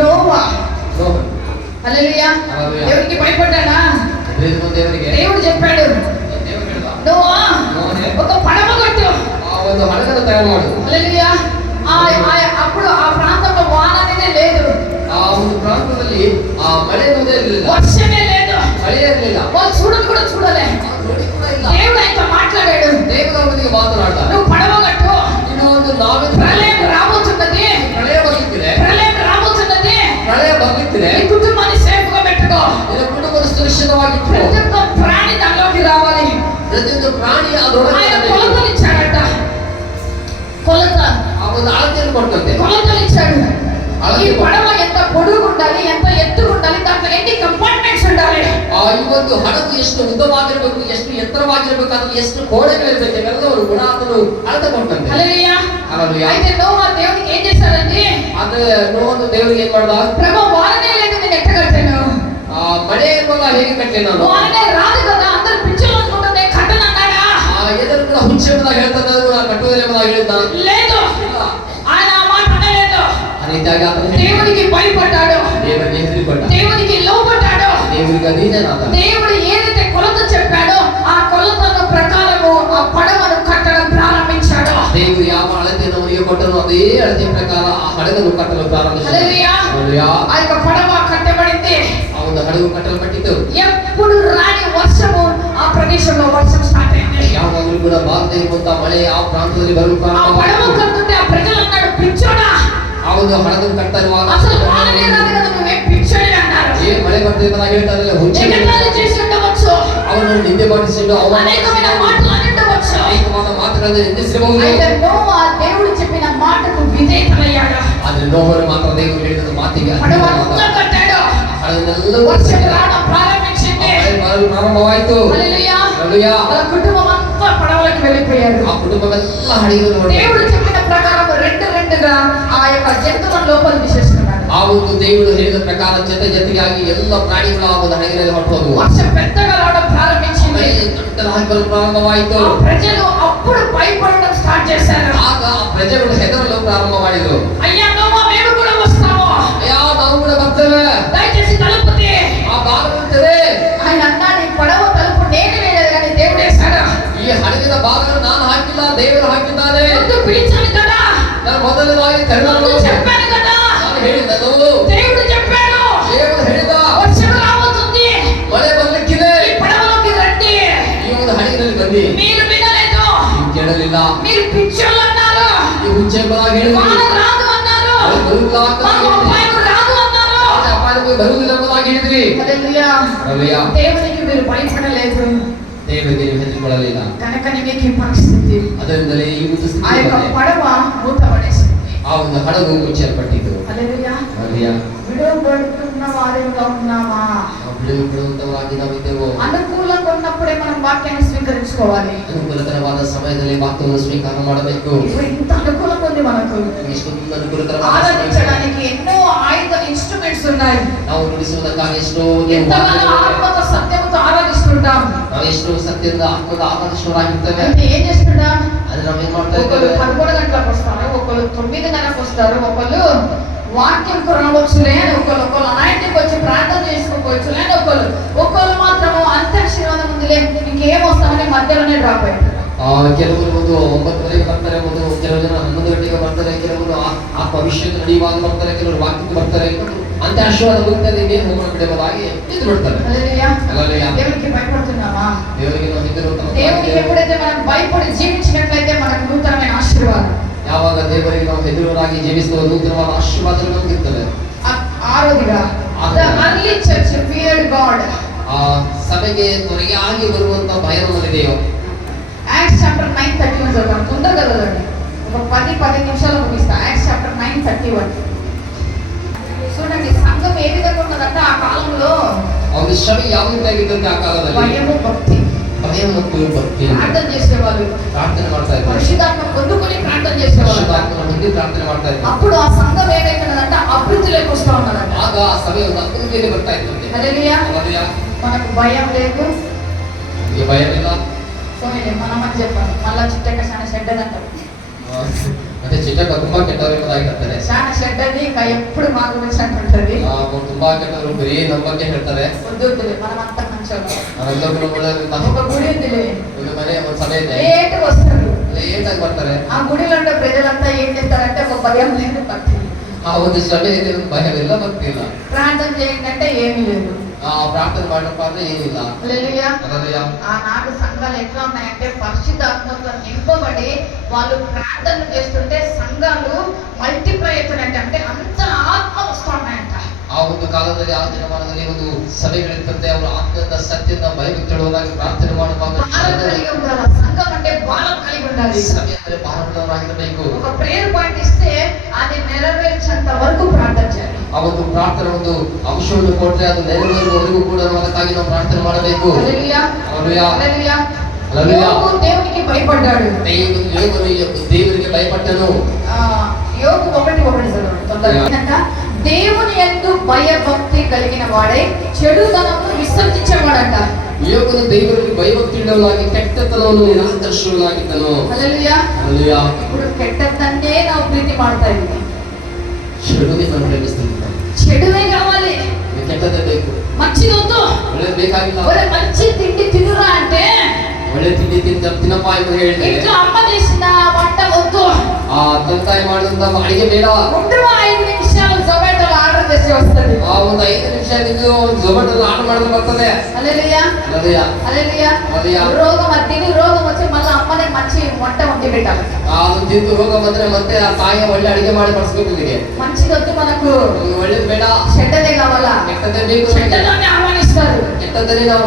నోవా హల్లెలూయా దేవునికి భయపడ్డాడా? దేవుడు చెప్పాడు నోవా ఒక పడవ కట్టు. హల్లెలూయా. అప్పుడు ఆ ప్రాంతంలో వాన అనేది లేదు, ಆ ಒಂದು ಪ್ರಾಂತದಲ್ಲಿ ಆ ಮಳೆ ಇರಲಿಲ್ಲ, వర్షమే లేదు, ಮಳೆ ಇರಲಿಲ್ಲ, వాళ్ళు చూడని కూడా చూడలే. దేవుడు ఆయనతో మాట్లాడాడు, దేవుడు ಅವನಿಗೆ ಮಾತನಾಡ್ತಾನೆ, నువ్వు పడవ కట్టు, ಇನ್ನು ಒಂದು ನಾವೇ ప్రళయం రాబోతున్నది, ಪ್ರಳಯ ಬರುತ್ತಿದೆ, ప్రళయం రాబోతున్నది, ಪ್ರಳಯ ಬರುತ್ತಿದೆ, నీ కుటుంబాన్ని సేఫ్ గా పెట్టుకో, ನಿನ್ನ ಕುಟುಂಬದ ಸುರಕ್ಷಿತವಾಗಿಟ್ಟು, ప్రతి ఒక్క ప్రాణి దానిలోకి రావాలి. ಪ್ರತಿಯೊಂದು ಪ್ರಾಣಿ ಅದರೊಳಗೆ ఆయన కొలతలు ఇచ్చాడట, కొలత ಆ ಒಂದು ಅಳತೆಯನ್ನು ಕೊಟ್ಟಂತೆ కొలతలు ఇచ్చాడు. ఈ పడవ ఎంత పొడుగు ఉండాలి, ఎంత ఎత్తు ఉండాలి, దాంట్లో ఎన్ని కంపార్ట్మెంట్స్ ఉండాలి, ಈ ಒಂದು ಹಡಗು ಎಷ್ಟು ಉದ್ದವಾಗಿರಬೇಕು, ಎಷ್ಟು ಎತ್ತರವಾಗಿರಬೇಕು, ಅದಕ್ಕೆ ಎಷ್ಟು ಕೋಣೆಗಳಿರಬೇಕು, ಇವೆಲ್ಲವೂ ಕೂಡ ಅದನ್ನು ಅಳತೆ ಕೊಟ್ಟಂತೆ. హల్లెలూయా. హల్లెలూయా. అయితే నోవా దేవునికి ఏం చేశాడండి? ಆದ್ರೆ ನೋವನ್ನು ದೇವರಿಗೆ ಏನ್ ಮಾಡ್ದ? ప్రభు వాననే లేదు, నేను ఎట్ట కట్టాను? ಮಳೆ ಇರುವಾಗ ಹೇಗೆ ಕಟ್ಟೆ ನಾನು? వాననే రాదు కదా, అందరు పిచ్చలు అనుకుంటే కట్టను అన్నాడా? ಎಲ್ಲರೂ ಕೂಡ ಹುಚ್ಚ ಎಂಬುದಾಗಿ ಹೇಳ್ತಾರೆ, ಕಟ್ಟುವುದಿಲ್ಲ ಎಂಬುದಾಗಿ ಹೇಳ್ತಾನೆ. లేదు, ఆయన ఆ మాట అనలేదు. ಆ ರೀತಿಯಾಗಿ దేవునికి భయపడ్డాడు, ದೇವರಿಗೆ ಹೆದರಿಕೊಂಡ, దేవునికి లోబడ్డాడు. ದೇವರಿಗೆ ಅಧೀನನಾದ. దేవుడు ఏదైతే కొలత చెప్పాడో ఆ కొలతల ప్రకారము ఆ పడవను కట్టడం ప్రారంభించాడు. ದೇವರು ಯಾವ ಅಳತೆಯನ್ನು ಅವನಿಗೆ ಕೊಟ್ಟನು ಅದೇ ಅಳತೆ ಪ್ರಕಾರ ಆ ಹಡಗನ್ನು ಕಟ್ಟಲು ಪ್ರಾರಂಭಿಸಿದ. హల్లెలూయా. ఆ యొక్క పడవ కట్టబడింది, ಆ ಒಂದು ಹಡಗು ಕಟ್ಟಲ್ಪಟ್ಟಿತು. ఎప్పుడు రాని వర్షము ఆ ప్రదేశంలో వర్షం స్టార్ట్ అయింది. ಯಾವಾಗಲೂ ಕೂಡ ಬಾರದೆ ಇರುವಂತ ಮಳೆ ಆ ಪ್ರಾಂತದಲ್ಲಿ ಬರಲು ఆ పడవ ಪ್ರಾರಂಭವಾಯಿತು. కడుతుంటే ఆ ప్రజలు అన్నాడు, పిచ్చోడా, ಆ ಒಂದು ಹಡಗನ್ನು ಕಟ್ತಾ ಇರುವಾಗ అసలు వాననే రాదు కదా, నువ్వే పిచ్చోడి అన్నారు. ಏನ್ ಮಳೆ ಬರ್ತದೆ ಎಂಬುದಾಗಿ ಹೇಳ್ತಾರೆ, ಹುಚ್ಚ ఎగతాళి చేసి ఉండవచ్చు, ಅವರನ್ನು ನಿಂದೆ ಮಾಡಿಸಿಕೊಂಡು అనేకమైన మాటలు అని ఉండవచ్చు. ಅನೇಕವಾದ ಮಾತುಗಳನ್ನು ನಿಂದಿಸಿರಬಹುದು. అయితే నోవా దేవుడు చెప్పిన మాటకు విధేయతయ్యాడు. ಆದ್ರೆ ನೋವರು ಮಾತ್ರ ದೇವರು ಹೇಳಿದ ಮಾತಿಗೆ పడవ అంతా కట్టాడు, వర్షం రావడం ప్రారంభించింది. ಪ್ರಾರಂಭವಾಯಿತು. హల్లెలూయా. హల్లెలూయా. వాళ్ళ కుటుంబం అంతా పడవలకు వెళ్ళిపోయారు. ಆ ಕುಟುಂಬವೆಲ್ಲ ಹಡಗಿನಲ್ಲಿ ನೋಡಿ దేవుడు చెప్పిన ప్రకారం రెండుగా ఆ యొక్క జంతువులను లోపల తీసేసుకున్నాడు. ಆ ಒಂದು ದೇವರು ಹೇಳಿದ ಪ್ರಕಾರ ಜೊತೆಯಾಗಿ ಎಲ್ಲ ಪ್ರಾಣಿಗಳು ಆ ಒಂದು ಹಡಗಿನಲ್ಲಿ ಹೊರಟೋದು. వర్షం పెద్దగా రావడం ప్రారంభించింది. ಹಾಕಲು ಪ್ರಾರಂಭವಾಯಿತು. ప్రజలు అప్పుడు భయపడడం స్టార్ట్ చేశారు. ಆಗ ಆ ಪ್ರಜೆಗಳು ಹೆದರಲು ಪ್ರಾರಂಭ ಮಾಡಿದರು. అయ్యా నోవా, మేము కూడా వస్తాము, ಅಯ್ಯಾ ನಾವು ಕೂಡ ಬರ್ತೇವೆ, దయచేసి తలుపు తీ. ಆ ಬಾಗಿಲಿರುತ್ತದೆ. ఆయన అన్నాడు, ఈ పడవ తలుపు నేను వేయలేదు కానీ దేవుడు వేశాడు. ಈ హడగిನ ಬಾಗಿಲು ನಾನು ಹಾಕಿಲ್ಲ, ದೇವರು ಹಾಕಿದ್ದಾನೆ. ముందు పిలిచాను కదా, ನಾನು ಮೊದಲನೇದಾಗಿ ముందు చెప్పాను కదా, ನಾನು ಹೇಳಿದ್ದನು, దేవుడు చెప్పాడు, ದೇವರು ಹೇಳಿದ వర్షం రాబోతుంది, ಮಳೆ ಬರ್ಲಿಕ್ಕಿದೆ, ఈ పడవలోకి రండి. ಈ ಒಂದು ಹಡಗಿನಲ್ಲಿ ಬನ್ನಿ. మీరు వినలేదు, ನೀವು ಕೇಳಲಿಲ್ಲ, మీరు పిచ్చోళ్ళు అన్నారు, ನೀವು ಹುಚ್ಚ ಎಂಬುದಾಗಿ వాన ಹೇಳಿದ್ರಿ, రాదు అన్నారు, ಬರುವುದಿಲ್ಲ మాకు అపాయం రాదు అన్నారు. ಅಪಾಯಕ್ಕೆ ಬರುವುದಿಲ್ಲ ಎಂಬುದಾಗಿ ಹೇಳಿದ್ರಿ. హల్లెలూయా. ಹల్లೆಲೂಯಾ. దేవునికి మీరు భయపడలేదు ದೇವರಿಗೆ ನೀವು ಹೆದರಿಕೊಳ್ಳಲಿಲ್ಲ, కనుకనే మీకు ఈ పరిస్థితి. ಅದರಿಂದಲೇ ಈ ಒಂದು ಸ್ಥಿತಿ ఆ యొక్క ಬಂದಿದೆ. పడవ మూతపడేసింది. ಆ ಒಂದು ಹಡಗು ಮುಚ್ಚಲ್ಪಟ್ಟಿತು. హల్లెలూయా. ಹಲ್ಲెಲೂಯಾ. విడువబడుతున్న వారిగా ఉన్నామా? ನಾವು ಬಿಡುಗಡೆಯಾಗಿ ನಾವಿದ್ದೆವು. అనుకూలంగా ఉన్నప్పుడే మనం వాక్యాన్ని స్వీకరించుకోవాలి. ಅನುಕೂಲಕರವಾದ ಸಮಯದಲ್ಲಿ ವಾಕ್ಯವನ್ನು ಸ್ವೀಕಾರ ಮಾಡಬೇಕು. ఇప్పుడు ఇంత అనుకూలంగా ఉంది మనకు, ಇಷ್ಟೊಂದು ಅನುಕೂಲಕರವಾದ ఆరాధించడానికి ఎన్నో ఆయుధ ఇన్స్ట్రుమెంట్స్ ఉన్నాయి. ನಾವು ನುಡಿಸುವುದಕ್ಕಾಗಿ ಎಷ್ಟೋ ఎంతగానో ఆత్మతో సత్యముతో ఆరాధిస్తుంటాం. ನಾವು ಎಷ್ಟೋ ಸತ್ಯದಿಂದ ಆತ್ಮದ ಆಕಾಶವರಾಗಿರ್ತೇವೆ. అయితే ఏం చేస్తుంటాం? ಆದ್ರೆ ನಾವೇನ್ ಮಾಡ್ತಾ ఒకళ్ళు ಇದ್ದೇವೆ? 11 గంటలకు వస్తారు, ఒకళ్ళు 9:30కు వస్తారు, ఒకళ్ళు వాక్యంకు రావచ్చులే అని, ఒకళ్ళు అనాయింటికి వచ్చి ప్రార్థన చేసుకోవచ్చులే అని, ఒకళ్ళు మాత్రము అంత్యాశీర్వాదం ఉందిలే ఇంకేం వస్తామని మధ్యలోనే డ్రాప్ అయ్యారు. ಕೆಲವರು ಒಂದು 9 ಗಂಟೆಗೆ ಬರ್ತಾರೆ, ಕೆಲವು ಜನ 11 ಗಂಟೆಗೆ ಬರ್ತಾರೆ, ಕೆಲವರು ಆ ಭವಿಷ್ಯದ ನಡೆಯುವಾಗ ಬರ್ತಾರೆ, ಕೆಲವರು ವಾಕ್ಯಕ್ಕೆ ಬರ್ತಾರೆ. ಅಂತ ಆಶೀರ್ವಾದ ಹೋಗ್ತಾರೆ, ಇನ್ನೇನು ಹೋಗೋಣ ಬಿಡಬಹುದಾಗಿ ಇದ್ದು ಬಿಡ್ತಾರೆ. హల్లెలూయా. హల్లెలూయా. దేవునికి భయపడుతున్నామా? ದೇವರಿಗೆ ನಾವು ಹೆದರುವಂತ దేవునికి ఎప్పుడైతే మనం భయపడి జీవించినట్లయితే మనకు నూతనమైన ఆశీర్వాదం. ಯಾವಾಗ ದೇವರಿಗೆ ನಾವು ಹೆದರುವರಾಗಿ ಜೀವಿಸುವ ನೂತನವಾದ ಆಶೀರ್ವಾದಗಳು ನಮಗಿರ್ತವೆ. ಆರೋದಿగా the early church feared God. ಆ ಸಭೆಗೆ ತ್ವರೆಯಾಗಿ ಬರುವಂತ ಭಯ ನಮ್ಮಲ್ಲಿದೆಯೋ? Acts chapter 9:31 చదువుతాం. తొందరగా చదవండి, ఒక 10 నిమిషాలు ముగిస్తా. Acts chapter 9:31 చూడండి. సంఘం ఏ విధంగా ఉన్నదంటే ఆ కాలంలో ಅವ್ರ ಶ್ರಮೆ ಯಾವ ರೀತಿಯಾಗಿದ್ದಂತೆ ಆ ಕಾಲದಲ್ಲಿ భయము భక్తి, ಭಯ ಮತ್ತು ಭಕ್ತಿ ప్రార్థన చేసేవాళ్ళు, ಪ್ರಾರ್ಥನೆ ಮಾಡ್ತಾ ಇದ್ದಾರೆ. పరిశుద్ధాత్మ పొందుకొని ప్రార్థన చేసేవాళ్ళు. ಪರಿಶುದ್ಧಾತ್ಮನ ಹೊಂದಿ ಪ್ರಾರ್ಥನೆ ಮಾಡ್ತಾ ಇದ್ದಾರೆ. అప్పుడు ఆ సంఘం ఏమైతుందంటే అభివృద్ధిలోకి వస్తూ ఉన్నదంట. ಆಗ ಆ ಸಭೆ ಒಂದು ಅಭಿವೃದ್ಧಿಯಲ್ಲಿ ಬರ್ತಾ ಇರ್ತದೆ. హల్లెలూయా. ಹಲ್ಲೆಲೂಯಾ. మనకు భయం లేదు, ಭಯವಿಲ್ಲ. సోనిలే మనం అని చెప్పాను, మళ్ళా చిట్టక చాలా చెడ్డదంటారు. ಮತ್ತೆ ಚಿಕ್ಕ ತುಂಬಾ ಕೆಟ್ಟವರು ಎಂಬುದಾಗಿ ಹೇಳ್ತಾರೆ. చాలా చెడ్డది ఇంకా ఎప్పుడు మా గురించి అంటుంటది. ತುಂಬಾ ಕೆಟ್ಟವರು ಬರೀ ನಮ್ಮ ಬಗ್ಗೆ ಹೇಳ್ತಾರೆ. వద్దులే మనం అంతా మంచోళ్ళం. ನಾವೆಲ್ಲರೂ ಒಳ್ಳೆಯವರು. ఒక గుడి ఉందిలే, ಒಂದು ಮನೆ ಒಂದು ಸಭೆ ಇದೆ, లేట్ వస్తారు. ಲೇಟ್ ಆಗಿ ಬರ್ತಾರೆ. ఆ గుడిలో ఉండే ప్రజలంతా ఏం చేస్తారంటే ఒక భయం లేదు, భక్తి లేదు. ಆ ಒಂದು ಸಭೆಯಲ್ಲಿ ಒಂದು ಭಯವಿಲ್ಲ, ಭಕ್ತಿ ಇಲ್ಲ. ప్రార్థన చేయండి అంటే ఏమీ లేదు. ಪ್ರಾರ್ಥನೆ ಮಾಡಪ್ಪ ಅಂದ್ರೆ ಏನಿಲ್ಲ. హల్లెలూయా. ಹಲ್ಲೆಲೂಯಾ. ఆనాడు సంఘాలు ఎట్లా ఉన్నాయంటే పరిశుద్ధాత్మతో నింపబడి వాళ్ళు ప్రార్థనలు చేస్తుంటే సంఘాలు మల్టిప్లై అవుతున్నాయంటే, అంటే అంత ఆత్మ వస్తున్నాయంట. ಆ ಒಂದು ಕಾಲದಲ್ಲಿ ಆ ದಿನಮಾನದಲ್ಲಿ ಒಂದು ಸಭೆಗಳಿರ್ತಂತೆ, ಅವರು ಆತ್ಮದ ಸತ್ಯದ ಭಯಭಕ್ತಿಯುಳ್ಳವರಾಗಿ ಪ್ರಾರ್ಥನೆ ಮಾಡುವಾಗ భారం కలిగి ఉండాలి. సంఘం అంటే భారం కలిగి ఉండాలి. ಸಭೆ ಅಂದ್ರೆ ಭಾರವುಳ್ಳವರಾಗಿರಬೇಕು. ఒక ప్రేయర్ పాయింట్ ఇస్తే అది నెరవేర్చేంత వరకు ప్రార్థన చేయాలి. ಆ ಒಂದು ಪ್ರಾರ್ಥನೆ ಒಂದು ಅಂಶವನ್ನು ಕೊಟ್ಟರೆ ಅದು ನೆರವೇರುವವರೆಗೂ ಕೂಡ ನಾವು ಅದಕ್ಕಾಗಿ ನಾವು ಪ್ರಾರ್ಥನೆ ಮಾಡಬೇಕು. హల్లెలూయా. ಹಲ್ಲೆಲೂಯಾ. హల్లెలూయా. హల్లెలూయా. యోబు దేవునికి భయపడ్డాడు. ದೇವರಿಗೆ ಭಯಪಟ್ಟನು. యోబు 1:1 చదవండి తొందరగా. దేవుని యందు భయభక్తి కలిగిన వాడే చెడుతనము విసర్జించేవాడంట. ಯೋಗನು ದೇವರಿಗೆ ಭಯಭಕ್ತಿಯುಳ್ಳವನಾಗಿ ಕೆಟ್ಟತನವನ್ನು ನಿರಾಕರಿಸುವವನಾಗಿದ್ದನು. హల్లెలూయా. ಹಲ್ಲೆಲೂಯಾ. ఇప్పుడు ಕೆಟ್ಟದ್ದನ್ನೇ ನಾವು ಪ್ರೀತಿ ಮಾಡ್ತಾ ಇದ್ದೀವಿ. చెడుని మనం ప్రేమిస్తున్నాం. చెడువే కావాలి, ಕೆಟ್ಟದೇ ಬೇಕು. మంచిది వద్దు. ಒಳ್ಳೆದು ಬೇಕಾಗಿಲ್ಲ. ఒరే మంచి తిండి తినురా అంటే ಒಳ್ಳೆ ತಿಂಡಿ ತಿನ್ನಪ್ಪ ಎಂದು ಹೇಳಿದ್ರೆ ఇంట్లో అమ్మ చేసిన వంట వద్దు. ತಂತಾಯಿ ಮಾಡಿದಂತ ಅಡಿಗೆ ಬೇಡ. ఉండరు 5 నిమిషాలు జొమాటోలో ఆర్డర్ చేసి వస్తుంది. ಆ ಒಂದು 5 ನಿಮಿಷ ನಿಂತು ಜೊಮ್ಯಾಟೋ ಆರ್ಡರ್ ಮಾಡಿದ್ರೆ ಬರ್ತದೆ. హల్లెలూయా. ಹಲ್ಲೆಲೂಯಾ. హల్లెలూయా. హల్లెలూయా. రోగం తిని రోగం వచ్చి మళ్ళీ అమ్మనే మంచి వంట వండి పెట్టాలి. ಅದು ತಿಂದು ರೋಗ ಬಂದ್ರೆ ಮತ್ತೆ ಆ ತಾಯಿಯ ಒಳ್ಳೆ ಅಡಿಗೆ ಮಾಡಿ ಬಡಿಸ್ಬೇಕು. ನಿನಗೆ మంచిది వద్దు, మనకు ಒಳ್ಳೇದು ಬೇಡ, చెడ్డదే కావాలా. ಕೆಟ್ಟದ್ದೇ ಬೇಕು. చెడ్డదాన్ని ఆహ్వానిస్తారు. ಕೆಟ್ಟದ್ದನ್ನೇ ನಾವು